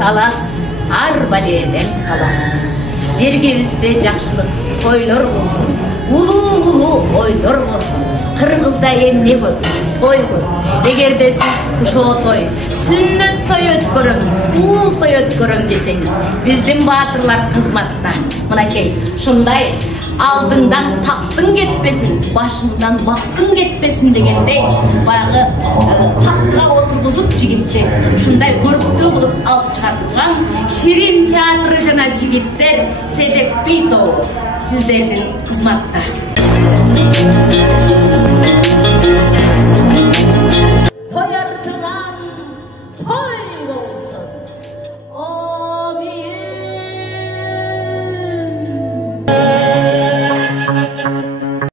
алас, ар баледен калас. Жергебизде жакшылык тойлор болсун, улуу ойлор болсун. Кыргызда эмне көп, той көп. Эгерде сиз тушоо той, сүннөт той өткөрөм, уул той өткөрөм десеңиз, биздин баатырлар кызматта. Мынакей, ушундай алдыңдан таптың кетпесин, башыңдан бактың кетпесин дегендей, баягы тапка отургузуп жигитти ушундай көрктүү кылып алып чыгарылган Ширин театры жана жигиттер Седек би тобу сиздердин кызматта.